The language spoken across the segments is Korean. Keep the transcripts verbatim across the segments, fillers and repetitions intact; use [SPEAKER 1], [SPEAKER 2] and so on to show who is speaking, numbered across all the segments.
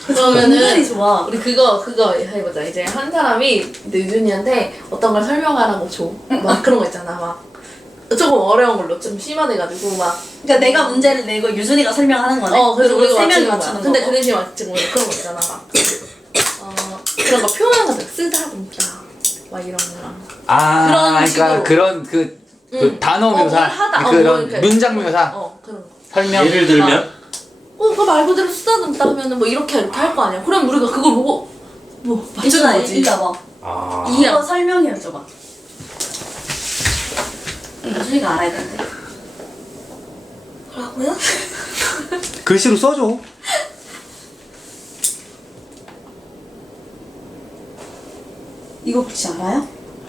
[SPEAKER 1] 그러면은
[SPEAKER 2] 은근히 좋아.
[SPEAKER 1] 우리 그거 그거 해보자. 이제 한 사람이 유준이한테 어떤 걸 설명하라고 줘. 막 그런 거 있잖아. 막 조금 어려운 걸로 좀 심화돼가지고 막.
[SPEAKER 2] 그러니까 내가 문제를 내고 유준이가 설명하는 거네.
[SPEAKER 1] 어 그래서 우리가
[SPEAKER 2] 세 명이
[SPEAKER 1] 맞추는 거야.
[SPEAKER 2] 맞추는
[SPEAKER 1] 근데
[SPEAKER 2] 거고.
[SPEAKER 1] 그 대신 맞추는 거 그런 거 있잖아. 막 어, 그런 거 표현 같은 거 쓰다 보니까 막 이런 거랑.
[SPEAKER 3] 아,
[SPEAKER 1] 그런
[SPEAKER 3] 그러니까
[SPEAKER 1] 식으로.
[SPEAKER 3] 그런 그, 그
[SPEAKER 1] 응.
[SPEAKER 3] 단어
[SPEAKER 1] 어,
[SPEAKER 3] 묘사,
[SPEAKER 1] 뭘 하다. 어, 뭐
[SPEAKER 3] 그런
[SPEAKER 1] 이렇게.
[SPEAKER 3] 문장 묘사,
[SPEAKER 1] 어 그런 거.
[SPEAKER 3] 설명.
[SPEAKER 4] 예를 들면
[SPEAKER 1] 어, 그거 말 그대로 쓰다듬다 하면은 뭐 이렇게 이렇게 할 거 아니야. 그럼 우리가 그걸 보고 뭐 맞추는
[SPEAKER 2] 유준아
[SPEAKER 1] 거지.
[SPEAKER 2] 일로 와봐.
[SPEAKER 4] 아
[SPEAKER 2] 이거 설명해줘봐. 유준이가 알아야 되는데.
[SPEAKER 1] 뭐라고요?
[SPEAKER 3] 글씨로 써줘.
[SPEAKER 2] 이거 혹시 알아요?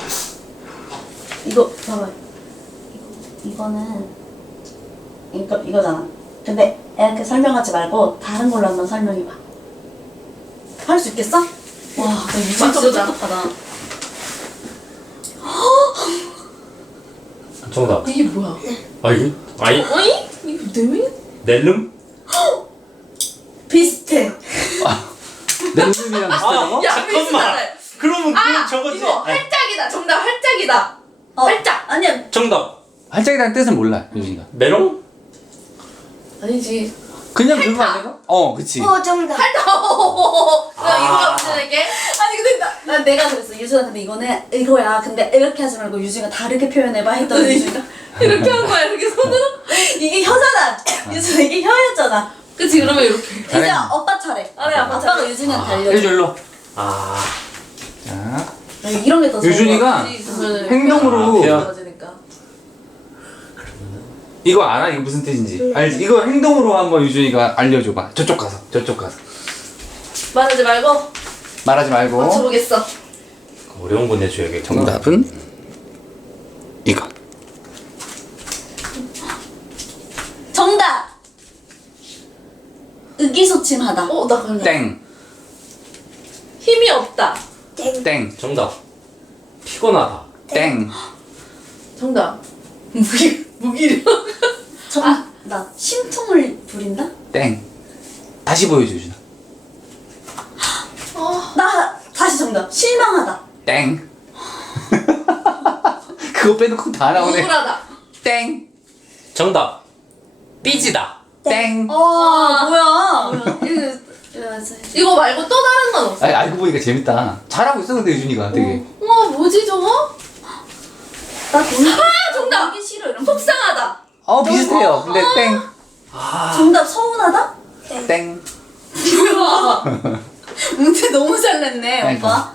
[SPEAKER 2] 이거 봐봐. 이거 이거는 이거 이거잖아. 근데 이렇게 설명하지 말고 다른 걸로 한번 설명해봐. 할 수 있겠어? 와, 너 유준 진짜
[SPEAKER 1] 맞춰보자.
[SPEAKER 2] 똑똑하다.
[SPEAKER 4] 정답.
[SPEAKER 1] 이게 뭐야?
[SPEAKER 4] 아 이거 아이
[SPEAKER 1] 어이? 이거 내미?
[SPEAKER 4] 낼름?
[SPEAKER 2] 비슷해.
[SPEAKER 3] 냉면이랑 비슷하다고?
[SPEAKER 1] 야,
[SPEAKER 4] 잠깐만.
[SPEAKER 1] 비슷하네.
[SPEAKER 4] 그러면
[SPEAKER 1] 아,
[SPEAKER 4] 그냥 저거지.
[SPEAKER 1] 이거
[SPEAKER 4] 아,
[SPEAKER 1] 활짝이다. 정답 활짝이다.
[SPEAKER 2] 어,
[SPEAKER 1] 활짝.
[SPEAKER 2] 아니야.
[SPEAKER 4] 정답.
[SPEAKER 3] 활짝이라는 뜻은 몰라, 유진이가.
[SPEAKER 4] 메롱?
[SPEAKER 1] 아니지.
[SPEAKER 3] 그냥 그거 아니야? 어, 그치.
[SPEAKER 2] 어, 정답.
[SPEAKER 1] 활짝. 나 이거가 무슨 얘기?
[SPEAKER 2] 아니 근데 나, 나 내가 그랬어. 유준아 근데 이거는 이거야. 근데 이렇게 하지 말고 유준이가 다르게 표현해봐 했더니 유준이가
[SPEAKER 1] 이렇게 한 거야. 이렇게 손으로.
[SPEAKER 2] 이게 혀잖아. 유준아 이게 혀였잖아.
[SPEAKER 1] 그치 그러면 이렇게.
[SPEAKER 2] 이제
[SPEAKER 3] 잘했네.
[SPEAKER 2] 오빠 차례.
[SPEAKER 1] 아래 아빠
[SPEAKER 2] 아빠가
[SPEAKER 1] 차례.
[SPEAKER 2] 유준이한테
[SPEAKER 3] 일
[SPEAKER 2] 알려줘.
[SPEAKER 3] 줄로.
[SPEAKER 4] 아
[SPEAKER 3] 자,
[SPEAKER 2] 아, 이런 게 더 좋은
[SPEAKER 3] 유준이가
[SPEAKER 2] 거야.
[SPEAKER 1] 그러면은
[SPEAKER 3] 행동으로
[SPEAKER 4] 아,
[SPEAKER 1] 좋아지니까.
[SPEAKER 3] 이거 알아? 이게 무슨 뜻인지. 알지? 이거 행동으로 한번 유준이가 알려줘봐. 저쪽 가서, 저쪽 가서.
[SPEAKER 1] 말하지 말고
[SPEAKER 3] 말하지 말고.
[SPEAKER 1] 맞춰보겠어.
[SPEAKER 4] 어려운 거 내줘야겠구나.
[SPEAKER 3] 정답은 이거.
[SPEAKER 2] 정답. 의기소침하다.
[SPEAKER 1] 어, 나 갈래.
[SPEAKER 3] 땡,
[SPEAKER 1] 힘이 없다.
[SPEAKER 3] 땡,
[SPEAKER 4] 정답. 피곤하다.
[SPEAKER 3] 땡.
[SPEAKER 1] 정답. 무기 무기력.
[SPEAKER 2] 정,
[SPEAKER 1] 아.
[SPEAKER 2] 나 심통을 부린다?
[SPEAKER 3] 땡. 다시 보여줘, 유준아.
[SPEAKER 1] 어.
[SPEAKER 2] 나 다시 정답. 실망하다.
[SPEAKER 3] 땡. 그거 빼놓고 다 나오네.
[SPEAKER 1] 우울하다.
[SPEAKER 3] 땡,
[SPEAKER 4] 정답. 삐지다.
[SPEAKER 3] 땡.
[SPEAKER 2] 아, 뭐야. 이거, 이거
[SPEAKER 1] 이거 말고 또 다른 건 없어.
[SPEAKER 3] 아니, 알고 보니까 재밌다. 잘하고 있어, 근데 유준이가 되게.
[SPEAKER 1] 우와 뭐지 저거?
[SPEAKER 2] 나 돈.
[SPEAKER 1] 아 정답.
[SPEAKER 2] 하기 싫어 이런 거.
[SPEAKER 1] 속상하다.
[SPEAKER 3] 어, 비슷해요. 근데 땡,
[SPEAKER 2] 정답 서운하다?
[SPEAKER 3] 땡.
[SPEAKER 2] 문제 너무 잘 냈네
[SPEAKER 3] 그러니까.
[SPEAKER 2] 오빠.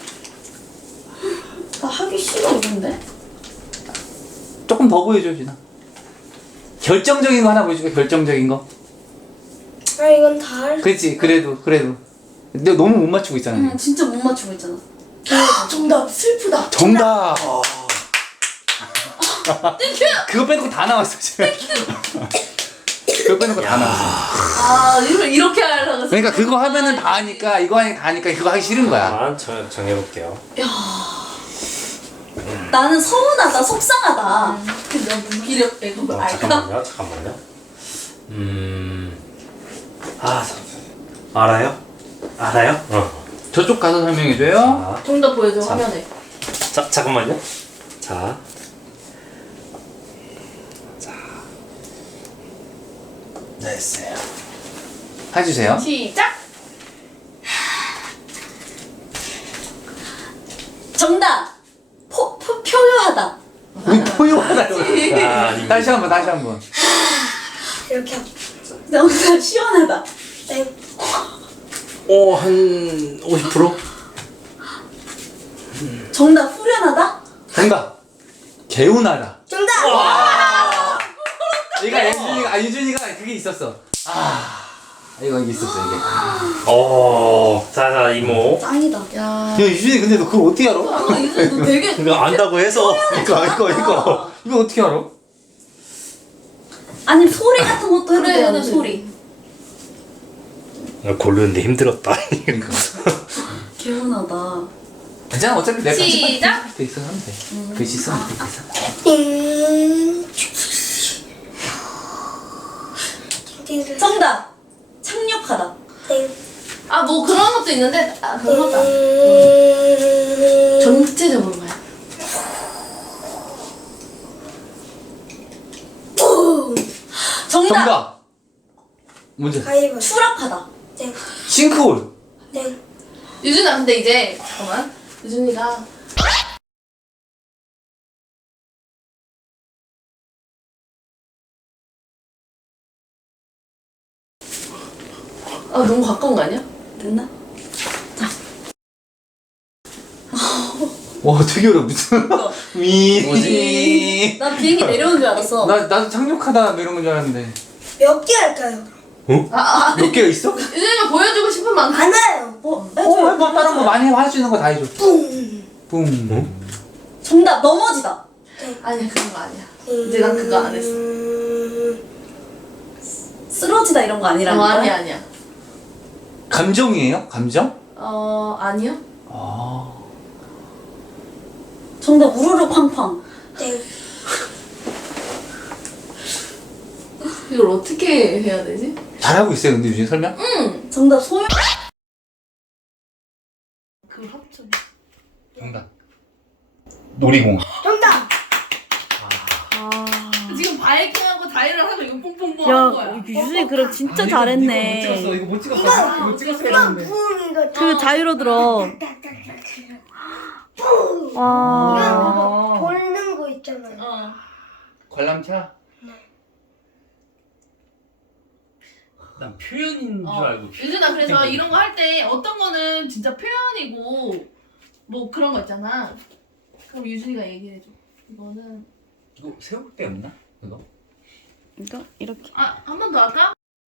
[SPEAKER 2] 나 하기 싫어 이건데.
[SPEAKER 3] 조금 더 보여줘, 유준아. 결정적인 거 하나 보여줄게, 결정적인 거.
[SPEAKER 5] 아 이건 다 할.
[SPEAKER 3] 그렇지, 그래도, 그래도. 근데 너무 못 맞추고 있잖아.
[SPEAKER 2] 응, 진짜 못 맞추고 있잖아.
[SPEAKER 1] 정답 슬프다.
[SPEAKER 3] 정답!
[SPEAKER 1] 땡큐.
[SPEAKER 3] 그거 빼놓고 다 나왔어, 지금. 그거 빼놓고 다 나왔어.
[SPEAKER 1] 아 이거 이렇게 하려고. 했어.
[SPEAKER 3] 그러니까 그거 하면은 다 하니까, 이거 하니까 다 하니까 그거 하기 싫은 거야.
[SPEAKER 4] 아, 정, 정해볼게요.
[SPEAKER 2] 나는 서운하다 속상하다.
[SPEAKER 1] 근데 나 무기력 이거
[SPEAKER 4] 어,
[SPEAKER 1] 알까?
[SPEAKER 4] 잠깐만요. 잠깐만요. 음. 아, 잠- 알아요? 알아요? 어.
[SPEAKER 3] 저쪽 가서 설명해줘요.
[SPEAKER 4] 자,
[SPEAKER 1] 정답 보여줘
[SPEAKER 4] 자.
[SPEAKER 1] 화면에.
[SPEAKER 4] 자, 잠깐만요. 자. 자. 됐어요.
[SPEAKER 3] 해주세요.
[SPEAKER 1] 시작.
[SPEAKER 2] 정답. 포, 포 표효하다.
[SPEAKER 3] 우리 포효하다.
[SPEAKER 4] 아, 이거.
[SPEAKER 3] 다시 한 번, 다시 한 번.
[SPEAKER 5] 이렇게 하고.
[SPEAKER 2] 정답 시원하다.
[SPEAKER 5] 땡.
[SPEAKER 4] 오, 한 오십 퍼센트?
[SPEAKER 2] 정답 후련하다.
[SPEAKER 3] 정답. 개운하다.
[SPEAKER 5] 정답.
[SPEAKER 3] 얘가 유준이가, 아, 유준이가 그게 있었어. 아, 이거 이게 있었어, 이게.
[SPEAKER 4] 오, 자, 자, 이모.
[SPEAKER 2] 짱이다.
[SPEAKER 1] 야.
[SPEAKER 3] 야, 유준이 근데 너 그걸 어떻게 알아?
[SPEAKER 2] 아, 이거 너 되게
[SPEAKER 4] 이거 안다고 해서.
[SPEAKER 3] 이거, 이거, 이거. 이거 어떻게 알아?
[SPEAKER 2] 아니 소리 같은 것도 해도
[SPEAKER 1] 그래,
[SPEAKER 2] 돼요.
[SPEAKER 1] 해도 돼.
[SPEAKER 2] 소리.
[SPEAKER 4] 고르는데 힘들었다.
[SPEAKER 2] 개운하다.
[SPEAKER 3] 괜찮아, 어차피 내가
[SPEAKER 1] 시작!
[SPEAKER 3] 돼 있어 하면 돼. 글씨 쓰면 돼 있어.
[SPEAKER 5] 띵. 띵.
[SPEAKER 2] 정답. 착륙하다.
[SPEAKER 5] 땡.
[SPEAKER 1] 아, 뭐 그런 것도 있는데, 아, 그런 것도 아니야.
[SPEAKER 5] 음.
[SPEAKER 1] 전체적으로 가야 돼.
[SPEAKER 2] 정답!
[SPEAKER 3] 정답. 문제.
[SPEAKER 5] 가위바위보.
[SPEAKER 2] 추락하다.
[SPEAKER 5] 땡.
[SPEAKER 3] 싱크홀.
[SPEAKER 5] 땡.
[SPEAKER 1] 유준아, 근데 이제, 잠깐만. 유준이가. 아, 너무 가까운 거 아니야?
[SPEAKER 2] 됐나?
[SPEAKER 3] 와 되게 어려 무슨. 위.
[SPEAKER 4] 뭐지?
[SPEAKER 2] 난 비행기 내려오는 줄 알았어.
[SPEAKER 3] 나 나도 착륙하다 뭐 이런 건 줄 알았는데.
[SPEAKER 5] 몇 개 할까요?
[SPEAKER 3] 몇 개가 있어?
[SPEAKER 1] 유준이가 보여주고 싶은 만큼.
[SPEAKER 5] 많아요.
[SPEAKER 2] 어,
[SPEAKER 3] 어 해봐 다른 거 많이 할 수 있는 거 다 해줘.
[SPEAKER 5] 뿡.
[SPEAKER 3] 붐.
[SPEAKER 2] 정답, 넘어지다.
[SPEAKER 1] 아니야, 그런 거 아니야. 이제 난 그거 안 했어.
[SPEAKER 5] 음.
[SPEAKER 2] 쓰러지다 이런 거
[SPEAKER 1] 어,
[SPEAKER 2] 아니라는 거야?
[SPEAKER 1] 아니야, 아니야.
[SPEAKER 3] 감정이에요? 감정?
[SPEAKER 1] 어, 아니요?
[SPEAKER 3] 아.
[SPEAKER 2] 정답, 우르르 팡팡.
[SPEAKER 5] 땡.
[SPEAKER 1] 이걸 어떻게 해야 되지?
[SPEAKER 3] 잘하고 있어요 근데 유진 설명?
[SPEAKER 1] 응!
[SPEAKER 2] 정답, 소요.
[SPEAKER 1] 그 합천.
[SPEAKER 3] 정답. 놀이공원.
[SPEAKER 5] 정답.
[SPEAKER 1] 지금 바이킹하고 다이를 하고 이거 뽕뽕뽕
[SPEAKER 2] 야,
[SPEAKER 1] 하는 거야.
[SPEAKER 2] 유준이 그럼 진짜
[SPEAKER 3] 아니,
[SPEAKER 2] 잘했네.
[SPEAKER 3] 이거 못 찍었어. 이거 못 찍었어. 이거 찍었어야
[SPEAKER 5] 이건
[SPEAKER 3] 했는데.
[SPEAKER 5] 뿡 이거.
[SPEAKER 2] 그 자유로 들어.
[SPEAKER 5] 뿡.
[SPEAKER 2] 와.
[SPEAKER 5] 이건 그거 돌는 거 있잖아요.
[SPEAKER 1] 어.
[SPEAKER 3] 관람차?
[SPEAKER 4] 난 표현인 줄
[SPEAKER 1] 어.
[SPEAKER 4] 알고.
[SPEAKER 1] 유준아, 그래서 이런 거 할 때 어떤 거는 진짜 표현이고 뭐 그런 거 있잖아. 그럼 유준이가 얘기해 줘. 이거는
[SPEAKER 3] 이거 세울 데 없나? 이거?
[SPEAKER 2] 이거 이렇게.
[SPEAKER 1] 아, 한 번 더 할까?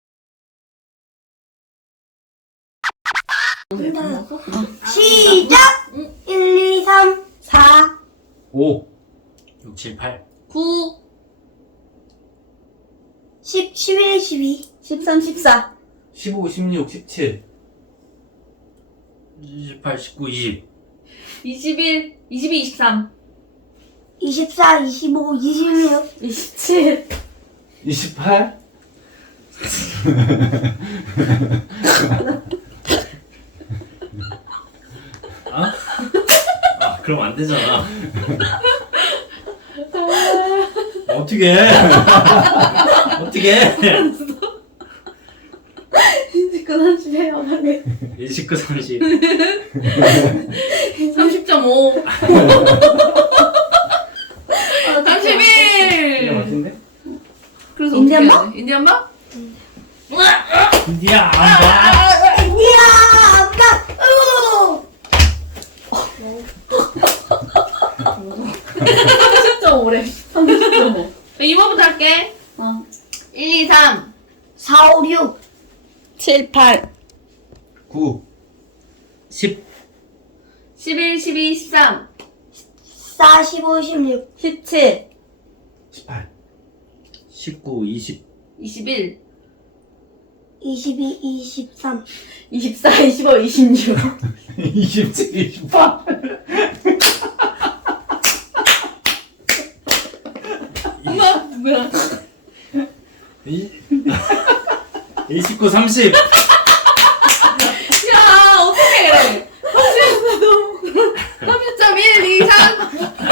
[SPEAKER 5] 시작.
[SPEAKER 1] 응.
[SPEAKER 5] 일, 이, 삼,
[SPEAKER 2] 사,
[SPEAKER 3] 오.
[SPEAKER 4] 육, 칠, 팔.
[SPEAKER 1] 구,
[SPEAKER 5] 십, 십일, 십이.
[SPEAKER 2] 십삼, 십사.
[SPEAKER 3] 십오, 십육, 십칠.
[SPEAKER 4] 이십팔, 십구, 이십.
[SPEAKER 1] 이십일, 이십이, 이십삼.
[SPEAKER 5] 이십사, 이십오, 이십육.
[SPEAKER 2] 이십칠.
[SPEAKER 3] 이십팔.
[SPEAKER 4] 아? 아, 그럼 안 되잖아. 어떻게 해? 어떻게 해?
[SPEAKER 2] 이십구, 삼십 해요, 빨리.
[SPEAKER 4] 이십구, 삼십.
[SPEAKER 1] 삼십 점 오.
[SPEAKER 3] 이거
[SPEAKER 1] 삼십일.
[SPEAKER 3] 맞는데?
[SPEAKER 1] 그래서
[SPEAKER 2] 인디안
[SPEAKER 1] 어떻게 해야 돼? 인디안 밥?
[SPEAKER 4] 야, 안 봐.
[SPEAKER 5] 이야, 아빠. 으.
[SPEAKER 1] 삼십 점 오래.
[SPEAKER 2] 삼십 점 오.
[SPEAKER 1] 이번부터 할게.
[SPEAKER 2] 어.
[SPEAKER 1] 일, 이, 삼.
[SPEAKER 5] 사, 오, 육.
[SPEAKER 2] 칠, 팔.
[SPEAKER 3] 구.
[SPEAKER 4] 십.
[SPEAKER 1] 십일, 십이, 십삼.
[SPEAKER 5] 사, 십오, 십육.
[SPEAKER 2] 십칠.
[SPEAKER 3] 십팔.
[SPEAKER 4] 십구, 이십.
[SPEAKER 1] 이십일.
[SPEAKER 5] 이십이, 이십삼.
[SPEAKER 2] 이십사, 이십오, 이십육.
[SPEAKER 3] 이십칠, 이십팔.
[SPEAKER 1] 엄마, 뭐야?
[SPEAKER 4] 이... 이십구, 삼십.
[SPEAKER 1] 야, 어떻게 해? 삼십 점 일, 이, 삼.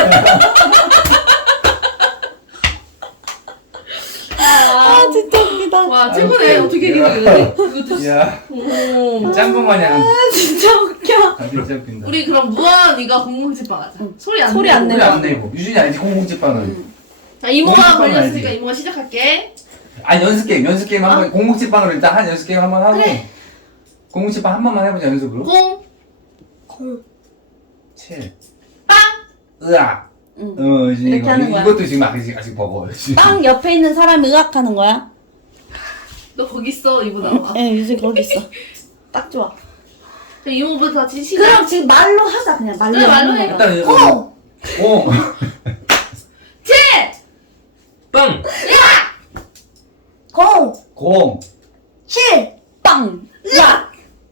[SPEAKER 2] 아, 진짜 웃기다.
[SPEAKER 1] 와, 최고네. 어떻게 이기는 거지? 이것도.
[SPEAKER 3] 야.
[SPEAKER 1] 오.
[SPEAKER 3] 짱구 마냥.
[SPEAKER 2] 아, 진짜 웃겨.
[SPEAKER 3] 안 진짜 웃긴다.
[SPEAKER 1] 우리 그럼 무한이가 공공지빵 하자. 소리 안
[SPEAKER 2] 소리
[SPEAKER 1] 내고.
[SPEAKER 2] 안
[SPEAKER 3] 소리
[SPEAKER 2] 내고.
[SPEAKER 3] 안 내고. 유진이 알지? 공공지빵은.
[SPEAKER 1] 자, 이모가
[SPEAKER 3] 공공지빵은
[SPEAKER 1] 걸렸으니까
[SPEAKER 3] 알지?
[SPEAKER 1] 이모가 시작할게.
[SPEAKER 3] 아니 연습 게임, 연습 게임 한번 공공지빵으로 일단 한 연습 게임 한번 하고.
[SPEAKER 1] 그래.
[SPEAKER 3] 공공지빵 한 번만 해보자 연습으로.
[SPEAKER 1] 공,
[SPEAKER 5] 공.
[SPEAKER 3] 칠.
[SPEAKER 1] 빵.
[SPEAKER 3] 으악.
[SPEAKER 2] 응.
[SPEAKER 3] 어, 이제
[SPEAKER 2] 이렇게
[SPEAKER 3] 이거,
[SPEAKER 2] 하는 거야.
[SPEAKER 3] 이것도 지금 아직 아직 버거.
[SPEAKER 2] 빵 옆에 있는 사람이 의학하는 거야?
[SPEAKER 1] 너 거기 있어. 이모 나와.
[SPEAKER 2] 예, 유진 거기 있어. 딱 좋아.
[SPEAKER 1] 자, 이모부터 같이 시작.
[SPEAKER 2] 그럼 지금 말로 하자, 그냥 말로.
[SPEAKER 1] 그래, 말로
[SPEAKER 2] 하는
[SPEAKER 1] 해.
[SPEAKER 2] 거야.
[SPEAKER 3] 일단
[SPEAKER 5] 공.
[SPEAKER 3] 오.
[SPEAKER 1] 칠.
[SPEAKER 4] 빵!
[SPEAKER 5] 공.
[SPEAKER 3] 공.
[SPEAKER 5] 칠.
[SPEAKER 2] 빵! 야!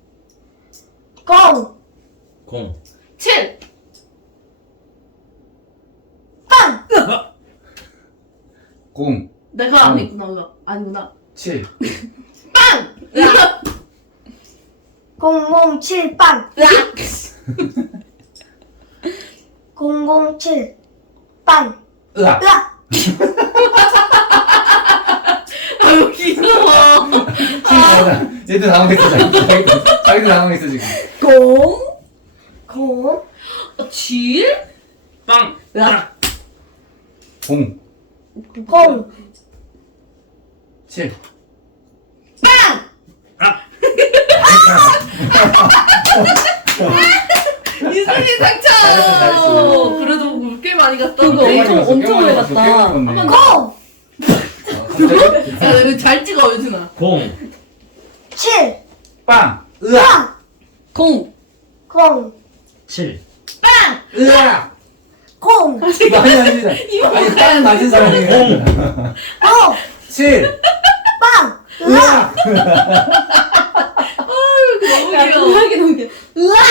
[SPEAKER 5] 공.
[SPEAKER 4] 공.
[SPEAKER 1] 칠.
[SPEAKER 5] 빵.
[SPEAKER 3] 공.
[SPEAKER 1] 내가 안 했구나. 그거. 아니구나.
[SPEAKER 3] 칠.
[SPEAKER 1] 빵. 으악.
[SPEAKER 5] 공공칠 빵.
[SPEAKER 1] 으악!
[SPEAKER 5] 공공칠 빵.
[SPEAKER 3] 으악.
[SPEAKER 5] 으악.
[SPEAKER 1] 아유 귀여워.
[SPEAKER 3] 지금 쟤도 당황했어. 자기도, 자기도 당황했어 지금.
[SPEAKER 1] 공,
[SPEAKER 5] 공.
[SPEAKER 1] 칠,
[SPEAKER 4] 빵!
[SPEAKER 1] 으악!
[SPEAKER 3] 공,
[SPEAKER 5] 공.
[SPEAKER 3] 칠.
[SPEAKER 1] 이순이
[SPEAKER 3] 잘했어,
[SPEAKER 1] 상처.
[SPEAKER 3] 잘했어.
[SPEAKER 1] 그래도 꽤 많이 갔다.
[SPEAKER 2] 그거 엄청 엄청 오래 갔다.
[SPEAKER 5] 공.
[SPEAKER 1] 야, 이거 잘 찍어 유준아.
[SPEAKER 4] 공!
[SPEAKER 5] 칠.
[SPEAKER 3] 빵. 으악.
[SPEAKER 5] 빵.
[SPEAKER 2] 공.
[SPEAKER 5] 공.
[SPEAKER 4] 칠!
[SPEAKER 3] 으악.
[SPEAKER 5] 공.
[SPEAKER 3] 이거 아니 아닙니다. 아니 빵 맞은 사람이에요.
[SPEAKER 5] 공.
[SPEAKER 3] 칠.
[SPEAKER 5] 빵.
[SPEAKER 3] 으악.
[SPEAKER 1] 너무 귀여워.
[SPEAKER 2] 너무 웃겨. 으악.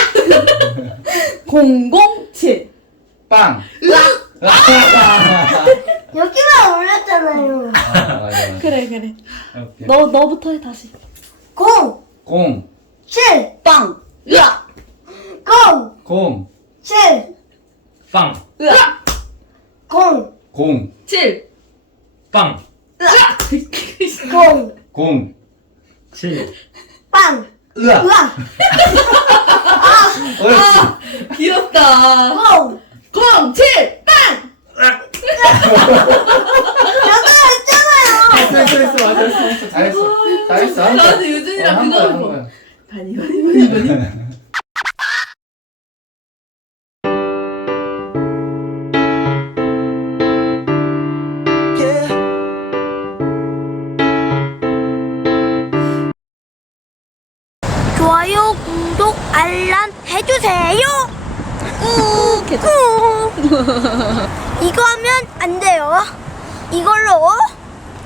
[SPEAKER 2] 공공칠.
[SPEAKER 3] 빵.
[SPEAKER 1] 으악!
[SPEAKER 3] 으악.
[SPEAKER 5] 여기만 올렸잖아요.
[SPEAKER 3] 아, 맞아, 맞아.
[SPEAKER 2] 그래 그래.
[SPEAKER 3] 오케이.
[SPEAKER 2] 너 너부터 해 다시.
[SPEAKER 5] 공.
[SPEAKER 3] 공,
[SPEAKER 5] 칠.
[SPEAKER 2] 빵.
[SPEAKER 1] 으악!
[SPEAKER 5] 공.
[SPEAKER 3] 공,
[SPEAKER 5] 칠.
[SPEAKER 4] 빵!
[SPEAKER 2] 으악.
[SPEAKER 5] 공.
[SPEAKER 3] 공,
[SPEAKER 1] 칠,
[SPEAKER 4] 빵!
[SPEAKER 1] 으악!
[SPEAKER 5] 공.
[SPEAKER 3] 공.
[SPEAKER 4] 칠!
[SPEAKER 5] 빵.
[SPEAKER 3] 으악.
[SPEAKER 5] 으악.
[SPEAKER 3] 어렵지.
[SPEAKER 1] 귀엽다.
[SPEAKER 5] 공.
[SPEAKER 1] 공, 칠, 빵!
[SPEAKER 5] 여덟 했잖아요.
[SPEAKER 3] 했어, 했어, 했어. 맞아, 했어, 했어. 잘했어. 잘했어. 한 거야.
[SPEAKER 1] 나한테 유준이랑
[SPEAKER 3] 어, 한
[SPEAKER 1] 그거
[SPEAKER 3] 거야,
[SPEAKER 1] 하는
[SPEAKER 3] 한
[SPEAKER 1] 거.
[SPEAKER 3] 거야.
[SPEAKER 1] 바니 바니 바니 바니.
[SPEAKER 5] 좋아요, 구독, 알람 해주세요. 꾹. 꾹. 이거 하면 안 돼요. 이걸로